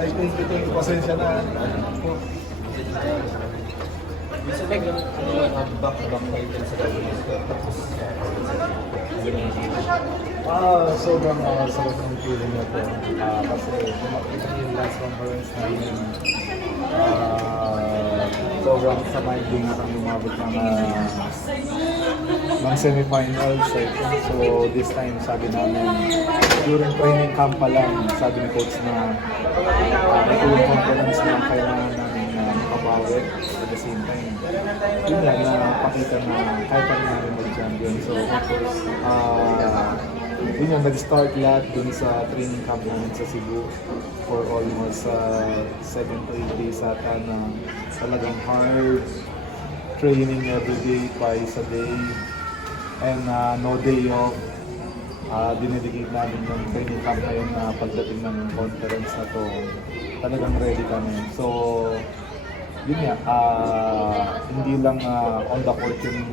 Ay, thank you. Pasensya na. Back title sa WBC tapos Sobrang sarap ng feeling na to. Kasi kumakita yung last conference namin. Sobrang sama hindi nga kami umabot ng semifinals. So this time sabi namin, during training camp pa lang, sabi ni coach na may ulang confidence na kailangan namin makabawi. At the same time, yun nga na pakita na kahit pa rin namin mag-champion. So yun yung nag-start lahat dun sa training camp namin sa Cebu for almost 7 to 8 days ata na talagang hard training everyday, twice a day, and no day off. Dinedicate namin yung training camp ngayon na pagdating ng conference na to, talagang ready kami. So, yun nga, hindi lang on the court yung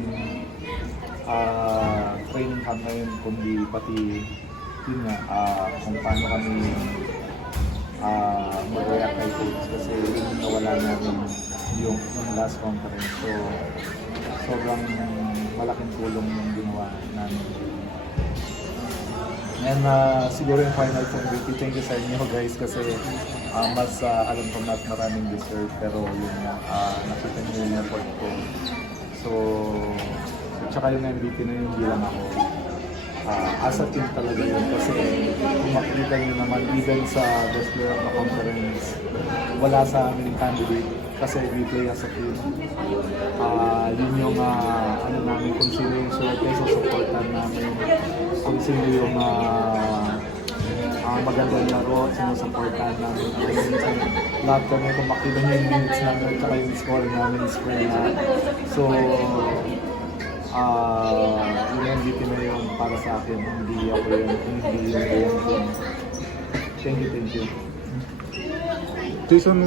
training camp ngayon, kundi pati yun nga, kung paano kami mag-react kay coach kasi yun nawala namin yung last conference. So, sobrang malaking tulong yung ginawa namin. And siguro yung final MVP, thank you sa inyo guys kasi mas alam ko mas maraming deserve pero yun nga, nakita niyo yung effort ko. So, tsaka yung MVP na yun, hindi lang ako. As a team talaga yun kasi kung makikita nyo naman even sa best player of the conference, wala sa amin candidate kasi we play as a team. Yun yung ano namin, kung sino yung swerte sa supportan namin, kung sino yung magandang laro, sinusuportahan namin. Lahat kami, kung makita nyo yung minutes namin at saka yung score namin, score na. So, yung MVP na yun para sa akin, hindi ako yun, hindi yun. Thank you. Jason,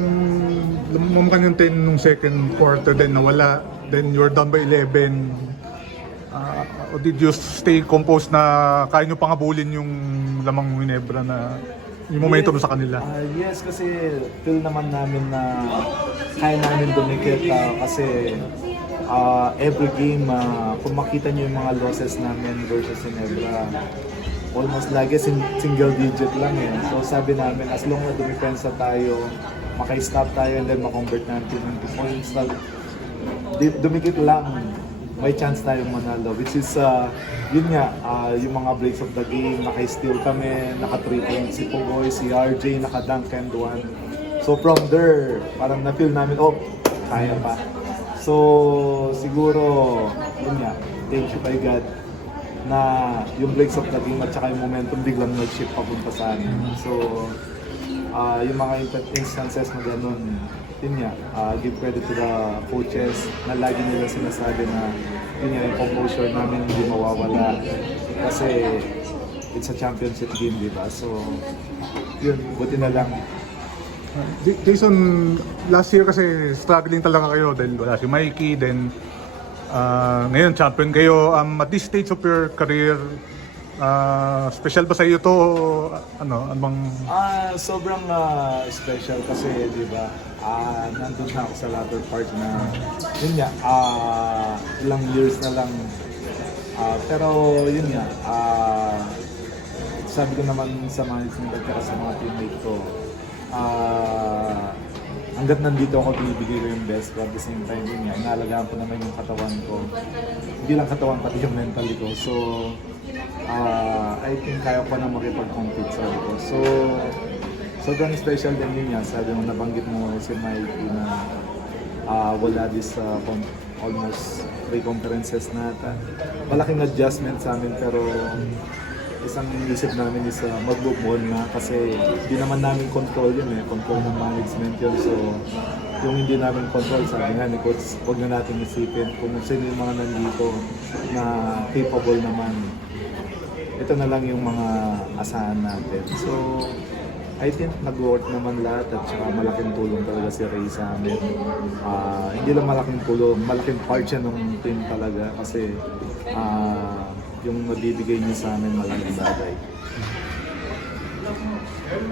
lumamang yung 10 nung second quarter, then nawala, then you're down by 11. Or did you stay composed na kaya nyo pangabulin yung lamang Ginebra na yung momentum sa kanila? Yes, kasi feel naman namin na kaya namin dumikit kasi every game, kung makita nyo yung mga losses namin versus Ginebra, almost lagi single digit lang eh. So sabi namin, as long na dumipensa tayo, maka-stop tayo and then makonvert natin into points, dumikit lang, may chance tayong manalo. Which is, yun nga, yung mga breaks of the game, naka-steal kami, naka-3 points si Pugoy, si RJ, naka-dunk and one. So from there, parang na-feel namin, oh, kaya pa. So siguro, yun nga, thank you kay God na yung breaks of the game at saka yung momentum biglang nag-shift papunta sa amin. So, yung mga instances na ganun, yun nga, give credit to the coaches na lagi nila sinasabi na yun nga, yung composure namin hindi mawawala kasi it's a championship game, di ba? So, yun, buti na lang. Jason, last year kasi struggling talaga kayo dahil wala si Mikey, then ngayon champion kayo. At this stage of your career, special ba sa iyo to? Anong Sobrang special kasi, di ba? Nandun na ako sa latter part na yun nga, ilang years na lang. Pero yun nga, sabi ko naman sa management at sa mga teammate ko, hanggat nandito ako, binibigay ko yung best ko. At the same time, yun nga, inaalagaan ko naman yung katawan ko. Hindi lang katawan, pati yung mentally ko. So, I think kaya ko na makipag-compete sa ko. So, sobrang special din yun nga. Sabi mo, nabanggit mo si Mikey na wala this almost 3 conferences na. Malaking adjustment sa amin, pero isang isip namin is mag-move on na kasi hindi naman namin control yun eh, control ng management yun. So yung hindi namin control, sabi nga ni coach, huwag na natin isipin kung sino yung mga nandito na capable naman. Ito na lang yung mga asahan natin. So I think nag-work naman lahat at saka malaking tulong talaga si Ray sa amin. Hindi lang malaking tulong, malaking part siya ng team talaga kasi yung nabibigay niya sa amin malaking bagay.